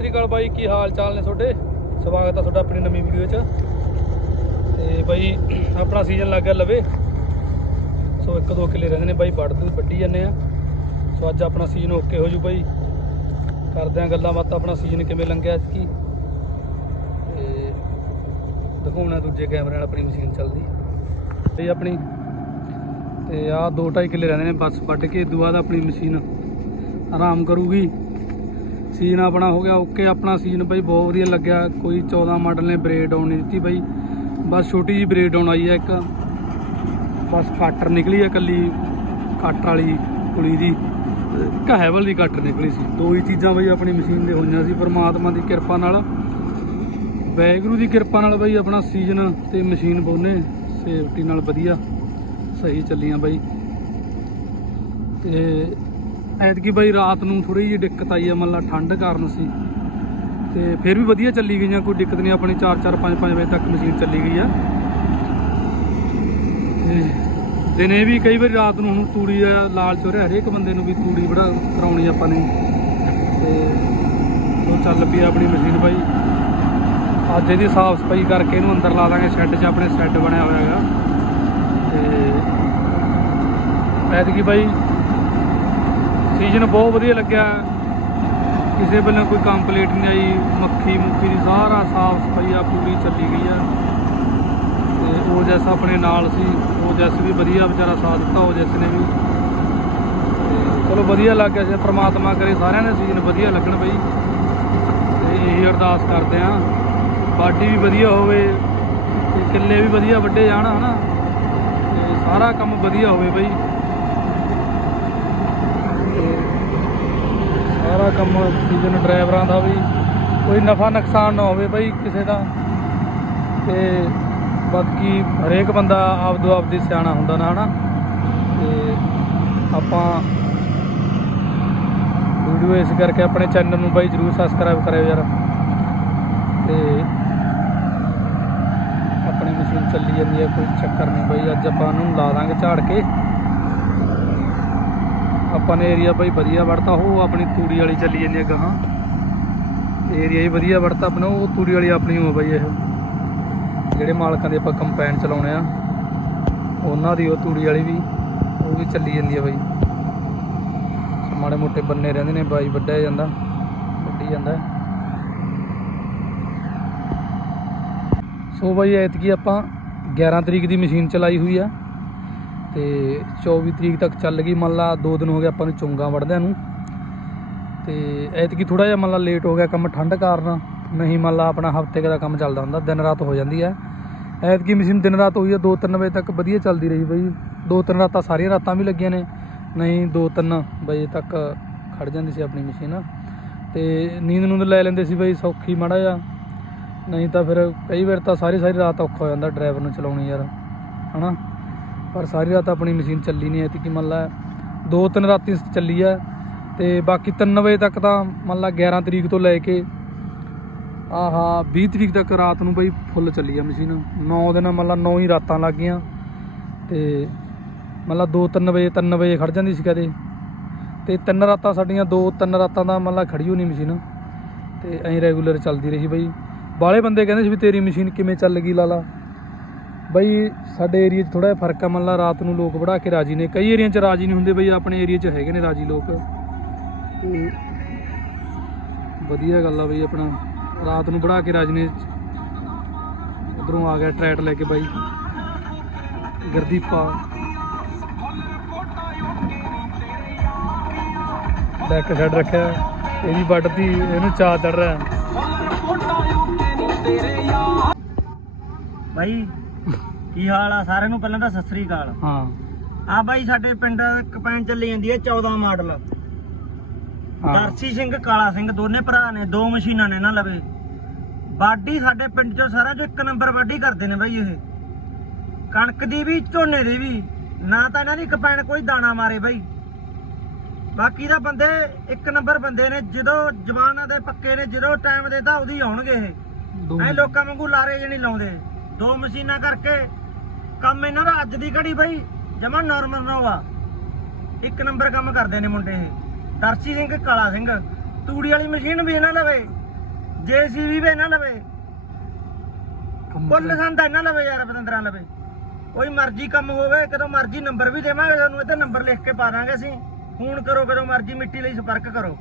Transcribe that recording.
ਸ੍ਰੀ ਅਕਾਲ ਬਾਈ, ਕੀ ਹਾਲ ਚਾਲ ਨੇ ਤੁਹਾਡੇ? ਸਵਾਗਤ ਆ ਤੁਹਾਡਾ ਆਪਣੀ ਨਵੀਂ ਵੀਡੀਓ 'ਚ। ਤੇ ਬਾਈ, ਆਪਣਾ ਸੀਜ਼ਨ ਲੱਗ ਗਿਆ ਲਵੇ। ਸੋ ਇੱਕ ਦੋ ਕਿੱਲੇ ਰਹਿੰਦੇ ਨੇ ਬਾਈ, ਵੱਢ ਵੱਢੀ ਜਾਂਦੇ ਆ। ਸੋ ਅੱਜ ਆਪਣਾ ਸੀਜ਼ਨ ਓਕੇ ਹੋ ਜੂ ਬਾਈ। ਕਰਦੇ ਆ ਗੱਲਾਂ ਬਾਤਾਂ, ਆਪਣਾ ਸੀਜ਼ਨ ਕਿਵੇਂ ਲੰਘਿਆ ਐਤਕੀ ਤੇ ਦਿਖਾਉਣਾ ਦੂਜੇ ਕੈਮਰੇ ਨਾਲ ਆਪਣੀ ਮਸ਼ੀਨ ਚੱਲਦੀ। ਤੇ ਆਪਣੀ, ਤੇ ਆਹ ਦੋ ਢਾਈ ਕਿੱਲੇ ਰਹਿੰਦੇ ਨੇ, ਬਸ ਵੱਢ ਕੇ ਇਦੋਂ ਬਾਅਦ ਆਪਣੀ ਮਸ਼ੀਨ ਆਰਾਮ ਕਰੂਗੀ। ਸੀਜ਼ਨ ਆਪਣਾ ਹੋ ਗਿਆ ਓਕੇ, ਆਪਣਾ ਸੀਜ਼ਨ ਬਾਈ ਬਹੁਤ ਵਧੀਆ ਲੱਗਿਆ। ਕੋਈ 14 ਮਾਡਲ ਨੇ ਬ੍ਰੇਕ ਡਾਊਨ ਨਹੀਂ ਦਿੱਤੀ ਬਾਈ। ਬਸ ਛੋਟੀ ਜੀ ਬ੍ਰੇਕ ਡਾਊਨ ਆਈ ਹੈ ਇੱਕ। ਬਸ ਕੱਟਰ ਨਿਕਲੀ ਹੈ ਕੱਲੀ ਕੱਟਰ ਵਾਲੀ ਕੁਲੀ ਦੀ। ਇੱਕ ਹੈਵਲ ਦੀ ਕੱਟਰ ਨਿਕਲੀ ਸੀ। ਦੋ ਹੀ ਚੀਜ਼ਾਂ ਬਾਈ ਆਪਣੀ ਮਸ਼ੀਨ ਦੇ ਹੋਈਆਂ ਸੀ, ਪਰਮਾਤਮਾ ਦੀ ਕਿਰਪਾ ਨਾਲ। ਵੈਗਰੂ ਦੀ ਕਿਰਪਾ ਨਾਲ ਬਾਈ ਆਪਣਾ ਸੀਜ਼ਨ ਤੇ ਮਸ਼ੀਨ ਬੋਨੇ, ਸੇਫਟੀ ਨਾਲ ਵਧੀਆ, ਸਹੀ ਚੱਲੀਆਂ ਬਾਈ। ਤੇ ਐਤਕੀ ਬਾਈ ਰਾਤ ਨੂੰ ਥੋੜੀ ਜਿਹੀ ਦਿੱਕਤ ਆਈ ਆ ਮਤਲਬ ਠੰਡ ਕਾਰਨ ਸੀ। ਤੇ ਫਿਰ ਵੀ ਵਧੀਆ ਚੱਲੀ ਗਈਆਂ, ਕੋਈ ਦਿੱਕਤ ਨਹੀਂ, ਆਪਣੀ 4 4 5 5 ਵਜੇ ਤੱਕ ਮਸ਼ੀਨ ਚੱਲੀ ਗਈ ਆ। ਤੇ ਦਿਨੇ ਵੀ ਕਈ ਵਾਰੀ ਰਾਤ ਨੂੰ ਹੁਣ ਤੂੜੀ ਆ ਲਾਲ ਚੋਰਿਆ, ਹਰੇਕ ਬੰਦੇ ਨੂੰ ਵੀ ਤੂੜੀ ਬੜਾ ਕਰਾਉਣੀ ਆਪਾਂ ਨੇ। ਤੇ ਉਹ ਚੱਲ ਪਈ ਆਪਣੀ ਮਸ਼ੀਨ ਬਾਈ। ਅੱਜ ਇਹਦੀ ਸਾਫ਼ ਸਫ਼ਾਈ ਕਰਕੇ ਇਹਨੂੰ ਅੰਦਰ ਲਾ ਦਾਂਗੇ, ਸ਼ੈੱਡ 'ਚ ਆਪਣੇ ਸ਼ੈੱਡ ਬਣਿਆ ਹੋਇਆ ਹੈਗਾ। ਤੇ ਐਤਕੀ ਬਾਈ ਸੀਜ਼ਨ ਬਹੁਤ ਵਧੀਆ ਲੱਗਿਆ। ਕਿਸੇ ਵੱਲੋਂ ਕੋਈ ਕੰਪਲੀਟ ਨਹੀਂ ਆਈ। ਮੱਖੀ ਮੁੱਖੀ ਦੀ ਸਾਰਾ ਸਾਫ਼ ਸਫ਼ਾਈ ਆ, ਪੂਰੀ ਚੱਲੀ ਗਈ ਆ। ਤੇ ਉਹ ਜੈਸ ਆਪਣੇ ਨਾਲ ਸੀ। ਉਹ ਜੈਸ ਵੀ ਵਧੀਆ ਵਿਚਾਰਾ ਸਾਥ ਦਿੱਤਾ ਉਹ ਜੈਸ ਨੇ ਵੀ। ਤੇ ਚਲੋ ਵਧੀਆ ਲੱਗ ਗਿਆ ਸੀ। ਪ੍ਰਮਾਤਮਾ ਕਰੇ ਸਾਰਿਆਂ ਦੇ ਸੀਜ਼ਨ ਵਧੀਆ ਲੱਗਣ ਬਈ। ਤੇ ਇਹੀ ਅਰਦਾਸ ਕਰਦੇ ਆ। ਬਾਡੀ ਵੀ ਵਧੀਆ ਹੋਵੇ ਤੇ ਕਿੱਲੇ ਵੀ ਵਧੀਆ ਵੱਡੇ ਜਾਣ, ਹਨਾ। ਤੇ ਸਾਰਾ ਕੰਮ ਵਧੀਆ ਹੋਵੇ ਬਈ। ਸਾਰਾ ਕੰਮ ਸੀਜ਼ਨ ਡਰਾਈਵਰਾਂ ਦਾ ਵੀ। ਕੋਈ ਨਫਾ ਨੁਕਸਾਨ ਨਾ ਹੋਵੇ ਬਈ ਕਿਸੇ ਦਾ। ਤੇ ਬਾਕੀ ਹਰੇਕ ਬੰਦਾ ਆਪਦੋ ਆਪਦੀ ਸਿਆਣਾ ਹੁੰਦਾ ਨਾ, ਹਨਾ। ਤੇ ਆਪਾਂ ਵੀਡੀਓ ਇਸ ਕਰਕੇ ਆਪਣੇ ਚੈਨਲ ਨੂੰ ਬਾਈ ਜਰੂਰ ਸਬਸਕ੍ਰਾਈਬ ਕਰਿਓ ਯਾਰ। ਤੇ ਆਪਣੀ ਮਸ਼ੀਨ ਚੱਲੀ ਜਾਂਦੀ ਹੈ ਕੋਈ ਚੱਕਰ ਨਹੀਂ ਬਾਈ, ਅੱਜ ਆਪਾਂ ਉਹਨੂੰ ਲਾ ਦਾਂਗੇ ਝਾੜ ਕੇ। ਆਪਾਂ ਨੇ ਏਰੀਆ ਬਾਈ ਵਧੀਆ ਵੜਤਾ, ਉਹ ਆਪਣੀ ਤੂੜੀ ਵਾਲੀ ਚੱਲੀ ਜਾਂਦੀ ਹੈ ਗਾਹਾਂ। ਏਰੀਆ ਹੀ ਵਧੀਆ ਵੜਤਾ ਆਪਣਾ, ਉਹ ਤੂੜੀ ਵਾਲੀ ਆਪਣੀ ਹੋ ਬਾਈ ਇਹ। ਜਿਹੜੇ ਮਾਲਕਾਂ ਦੇ ਆਪਾਂ ਕੰਪੈਨ ਚਲਾਉਣੇ ਆ, ਉਹਨਾਂ ਦੀ ਉਹ ਤੂੜੀ ਵਾਲੀ ਵੀ, ਉਹ ਵੀ ਚੱਲੀ ਜਾਂਦੀ ਹੈ ਬਾਈ। ਮਾੜੇ ਮੋਟੇ ਬੰਨੇ ਰਹਿੰਦੇ ਨੇ, ਬਾਈ ਵੱਢਿਆ ਜਾਂਦਾ ਵੱਢੀ ਜਾਂਦਾ। ਸੋ ਬਾਈ ਐਤਕੀ ਆਪਾਂ 11 ਤਰੀਕ ਦੀ ਮਸ਼ੀਨ ਚਲਾਈ ਹੋਈ ਆ। ਤੇ 24 ਤਰੀਕ ਤੱਕ ਚੱਲ ਗਈ। ਮੰਨ ਲਾ 2 ਦਿਨ ਹੋ ਗਏ ਆਪਾਂ ਨੂੰ ਚੁੰਗਾ ਵੜਦਿਆਂ ਨੂੰ। ਤੇ ਐਤਕੀ ਥੋੜਾ ਜਿਹਾ ਮੰਨ ਲਾ ਲੇਟ ਹੋ ਗਿਆ ਕੰਮ ਠੰਡ ਕਾਰਨ। ਨਹੀਂ ਮੰਨ ਲਾ ਆਪਣਾ ਹਫ਼ਤੇ ਦਾ ਕੰਮ ਚੱਲਦਾ ਹੁੰਦਾ, ਦਿਨ ਰਾਤ ਹੋ ਜਾਂਦੀ ਹੈ। ਐਤਕੀ ਮਸ਼ੀਨ ਦਿਨ ਰਾਤ ਹੋਈ ਹੈ 2-3 ਵਜੇ ਤੱਕ ਵਧੀਆ ਚੱਲਦੀ ਰਹੀ ਬਈ। 2-3 ਰਾਤਾਂ ਸਾਰੀਆਂ ਰਾਤਾਂ ਵੀ ਲੱਗੀਆਂ ਨੇ। ਨਹੀਂ 2-3 ਵਜੇ ਤੱਕ ਖੜ ਜਾਂਦੀ ਸੀ ਆਪਣੀ ਮਸ਼ੀਨ। ਤੇ ਨੀਂਦ ਨੂੰ ਲੈ ਲੈਂਦੇ ਸੀ ਬਈ ਸੌਖੀ ਮਾੜਾ ਜਿਹਾ। ਨਹੀਂ ਤਾਂ ਫਿਰ ਕਈ ਵਾਰ ਤਾਂ ਸਾਰੀ ਸਾਰੀ ਰਾਤ ਔਖਾ ਹੋ ਜਾਂਦਾ ਡਰਾਈਵਰ ਨੂੰ ਚਲਾਉਣੀ ਯਾਰ, ਹਨਾ? ਪਰ ਸਾਰੀ ਰਾਤ ਆਪਣੀ ਮਸ਼ੀਨ ਚੱਲੀ ਨਹੀਂ ਐਤੀ ਕਿ ਮੰਨ ਲਾ ਦੋ ਤਿੰਨ ਰਾਤੀ ਚੱਲੀ ਆ ਤੇ ਬਾਕੀ 3 ਵਜੇ ਤੱਕ ਤਾਂ ਮੰਨ ਲਾ 11 ਤਰੀਕ ਤੋਂ ਲੈ ਕੇ ਆਹਾ 20 ਤਰੀਕ ਤੱਕ ਰਾਤ ਨੂੰ ਬਈ ਫੁੱਲ ਚੱਲੀ ਆ ਮਸ਼ੀਨ। 9 ਦਿਨ ਮੰਨ ਲਾ 9 ਹੀ ਰਾਤਾਂ ਲੱਗ ਗਈਆਂ ਤੇ ਮੰਨ ਲਾ 2-3 ਵਜੇ 3 ਵਜੇ ਖੜ ਜਾਂਦੀ ਸੀ ਕਦੇ। ਤੇ ਤਿੰਨ ਰਾਤਾਂ ਸਾਡੀਆਂ ਦੋ, ਤਿੰਨ ਰਾਤਾਂ ਦਾ ਮੰਨ ਲਾ ਖੜੀ ਹੋਣੀ ਮਸ਼ੀਨ। ਤੇ ਐਂ ਰੈਗੂਲਰ ਚੱਲਦੀ ਰਹੀ ਬਈ। ਬਾਲੇ ਬੰਦੇ ਕਹਿੰਦੇ ਸੀ ਵੀ ਤੇਰੀ ਮਸ਼ੀਨ ਕਿਵੇਂ ਚੱਲ ਗਈ ਲਾਲਾ। ਬਈ ਸਾਡੇ ਏਰੀਆ 'ਚ ਥੋੜਾ ਜਿਹਾ ਫ਼ਰਕ ਆ, ਮੰਨ ਲਾ ਰਾਤ ਨੂੰ ਲੋਕ ਵੜਾ ਕੇ ਰਾਜੀ ਨੇ। ਕਈ ਏਰੀਆ 'ਚ ਰਾਜੀ ਨਹੀਂ ਹੁੰਦੇ ਬਈ, ਆਪਣੇ ਏਰੀਆ 'ਚ ਹੈਗੇ ਨੇ ਰਾਜੀ ਲੋਕ। ਵਧੀਆ ਗੱਲ ਆ ਬਈ ਆਪਣਾ, ਰਾਤ ਨੂੰ ਵੜਾ ਕੇ ਰਾਜੀ ਨੇ। ਉਧਰੋਂ ਆ ਗਿਆ ਟਰੈਟ ਲੈ ਕੇ ਬਾਈ। ਗਰਦੀਪਾ। ਬੈਕ ਸਾਈਡ ਰੱਖਿਆ। ਇਹਦੀ ਵੱਢਦੀ ਇਹਨੂੰ ਚਾਹ ਚੜ ਰਿਹਾ। ਬਾਈ ਕੀ ਹਾਲ ਆ? ਸਾਰਿਆਂ ਨੂੰ ਪਹਿਲਾਂ ਤਾਂ ਸਤਿ ਸ੍ਰੀ ਅਕਾਲ। ਹਾਂ। ਆ ਬਾਈ ਸਾਡੇ ਪਿੰਡ ਕਪੈਨ ਚੱਲੀ ਜਾਂਦੀ ਹੈ 14 ਮਾਡਲ। ਦਰਸ਼ੀ ਸਿੰਘ ਕਾਲਾ ਸਿੰਘ ਦੋਨੇ ਭਰਾ ਨੇ ਦੋ ਮਸ਼ੀਨਾਂ ਨੇ ਇਹਨਾਂ ਲਵੇ। ਬਾਡੀ ਸਾਡੇ ਪਿੰਡ ਚੋਂ ਸਾਰਿਆਂ ਚੋਂ ਇੱਕ ਨੰਬਰ ਵਾਢੀ ਕਰਦੇ ਨੇ ਬਾਈ ਇਹ। ਕਣਕ ਦੀ ਵੀ ਝੋਨੇ ਦੀ ਵੀ। ਨਾ ਤਾਂ ਇਹਨਾਂ ਦੀ ਕਪੈਨ ਕੋਈ ਦਾਣਾ ਮਾਰੇ ਬਾਈ। ਬਾਕੀ ਦਾ ਬੰਦੇ ਇੱਕ ਨੰਬਰ ਬੰਦੇ ਨੇ ਜਦੋਂ ਜਵਾਨਾਂ ਦੇ ਪੱਕੇ ਨੇ ਜਦੋਂ ਟਾਈਮ ਦੇਦਾ ਉਹਦੀ ਆਉਣਗੇ ਇਹ। ਐ ਲੋਕਾਂ ਵਾਂਗੂ ਲਾਰੇ ਜੇ ਨਹੀਂ ਲਾਉਂਦੇ। ਦੋ ਮਸ਼ੀਨਾਂ ਕਰਕੇ ਕੰਮ ਇਹਨਾਂ ਦਾ ਅੱਜ ਦੀ ਘੜੀ ਬਈ ਜਮਾ ਨਾਰਮਲ ਨੋਵਾ ਇੱਕ ਨੰਬਰ ਕੰਮ ਕਰਦੇ ਨੇ ਮੁੰਡੇ ਇਹ। ਦਰਸ਼ੀ ਸਿੰਘ ਕਾਲਾ ਸਿੰਘ। ਤੂੜੀ ਵਾਲੀ ਮਸ਼ੀਨ ਵੀ ਇਹਨਾਂ ਲਵੇ। ਜੇਸੀਬੀ ਵੀ ਇਹਨਾਂ ਲਵੇ। ਕੁੱਲ ਸੰਦ ਇਹਨਾਂ ਲਵੇ ਯਾਰ ਬਤੰਦਰਾਂ ਲਵੇ। ਕੋਈ ਮਰਜ਼ੀ ਕੰਮ ਹੋਵੇ ਕਦੋਂ ਮਰਜ਼ੀ ਨੰਬਰ ਵੀ ਦੇਵਾਂਗੇ ਤੁਹਾਨੂੰ ਇੱਥੇ ਨੰਬਰ ਲਿਖ ਕੇ ਪਾ ਦਾਂਗੇ ਅਸੀਂ। ਫੋਨ ਕਰੋ ਕਦੋਂ ਮਰਜ਼ੀ ਮਿੱਟੀ ਲਈ ਸੰਪਰਕ ਕਰੋ।